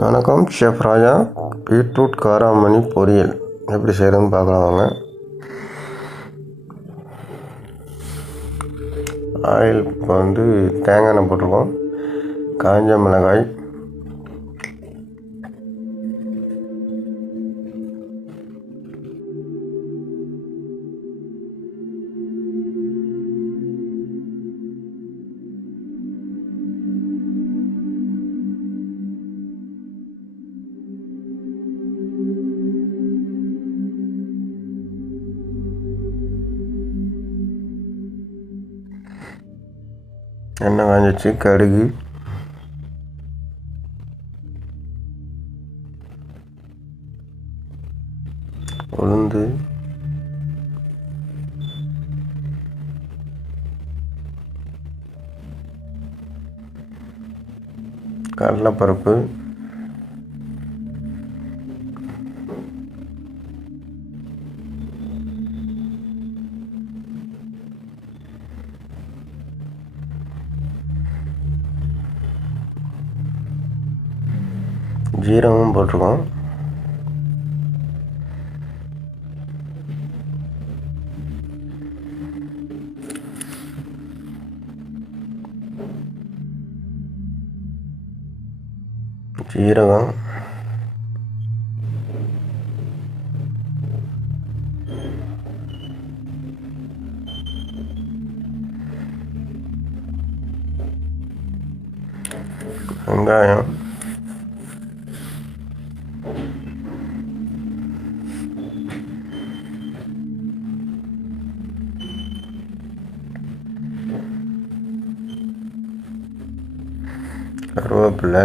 வணக்கம் ஷெஃப் ராஜா. பீட்ரூட் காராமணி பொரியல். எப்படி செய்கிறதுன்னு பார்க்கலாம் வாங்க. ஆயில் இப்போ வந்து தேங்காய் எண்ணெய் போட்டிருக்கோம். காஞ்ச மிளகாய் எண்ணெய் காஞ்சிச்சு கடுகு. உளுந்து. கடலைப்பருப்பு. ஜீரகமும் போட்டிருக்கோம். ஜீரகம். வெங்காயம். கருவேப்பிலை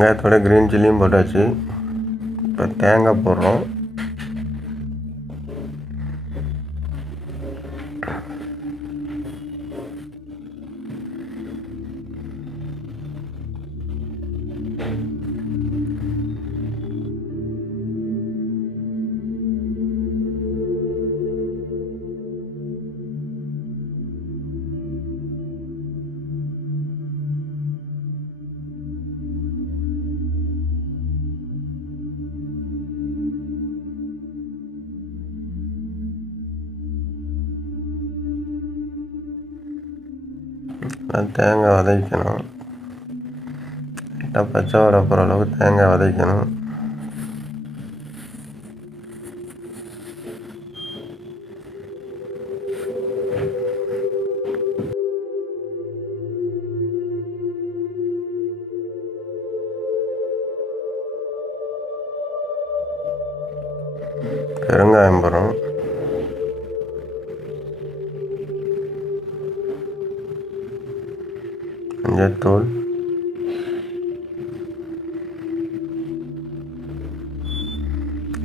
வெங்காயத்தோட க்ரீன் சில்லியும் போட்டாச்சு இப்போ தேங்காய் போடுறோம் தேங்காய் வதக்கணும். லைட்டாக பச்சை வர போகிற அளவுக்கு தேங்காய் வதக்கணும். பெருங்காயம் போடுறோம் மஞ்சத்தூள்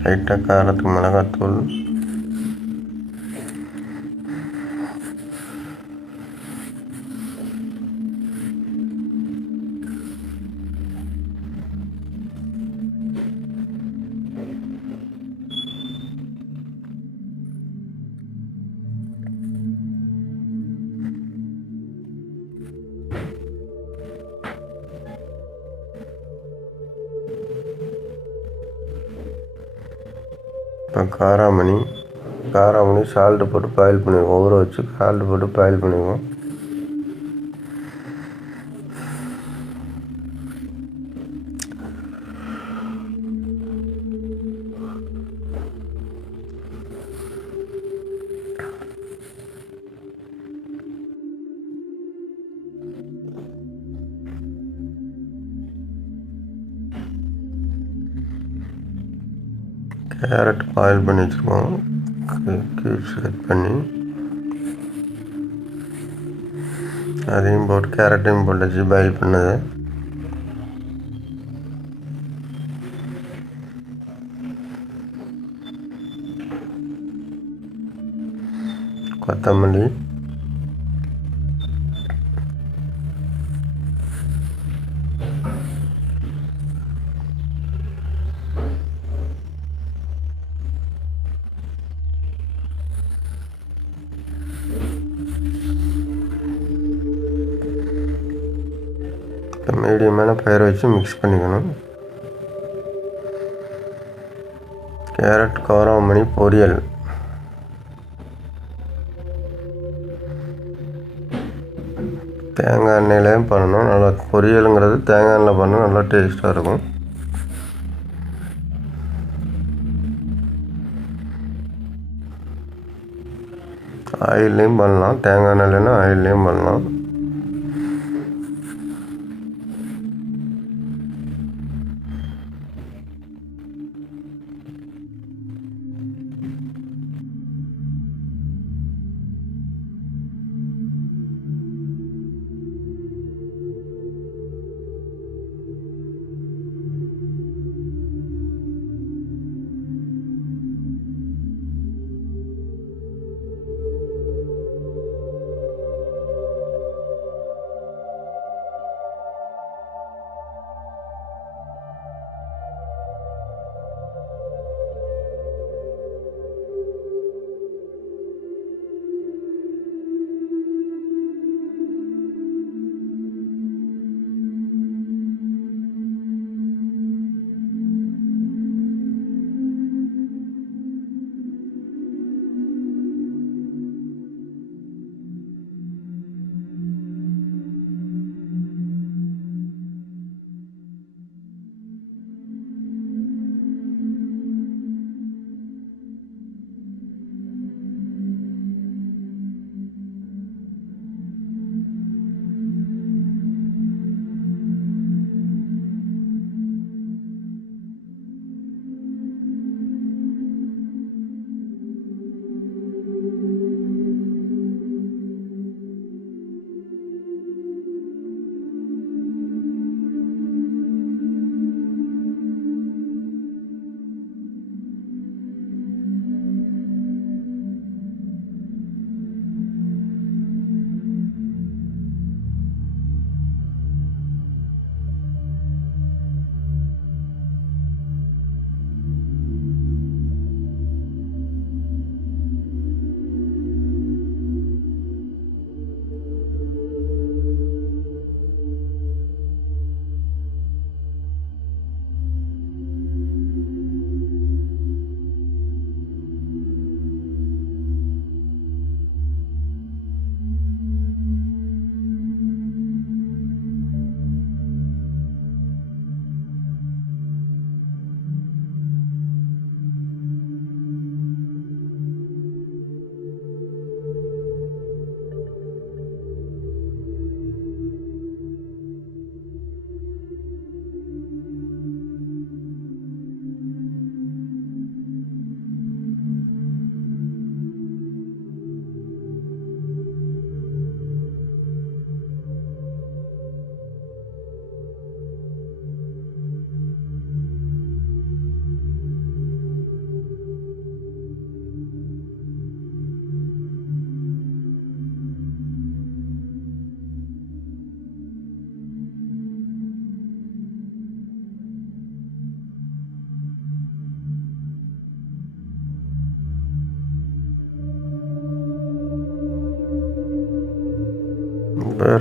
லைட்டாக காரத்துக்கு மிளகாத்தூள். இப்போ காராமணி. காராமணி சால்ட்டு போட்டு பாயில் பண்ணிடுவோம் ஊற வச்சு சால்ட்டு போட்டு பாயில் பண்ணிடுவோம் கேரட் பாயில் பண்ணி வச்சுருக்கோம் க்யூப்ஸ் கட் பண்ணி அதையும் போட்டு கேரட்டையும் போட்டாச்சு பாயில் பண்ணது கொத்தமல்லி மீடியமான பயிர் வச்சு மிக்ஸ் பண்ணிக்கணும். கேரட் கோராமணி பொரியல். தேங்காய் எண்ணெயிலையும் பண்ணணும். நல்லா பொரியலுங்கிறது தேங்காய் எண்ணெயில் பண்ணால் நல்லா டேஸ்ட்டாக இருக்கும். ஆயில்லையும் பண்ணலாம். தேங்காய் எண்ணெய்லைனா ஆயில்லையும் பண்ணலாம்.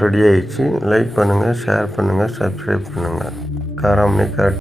ரெடி ஆயிடுச்சு. லைக் பண்ணுங்கள் ஷேர் பண்ணுங்கள் சப்ஸ்கிரைப் பண்ணுங்கள் காராமணி காட்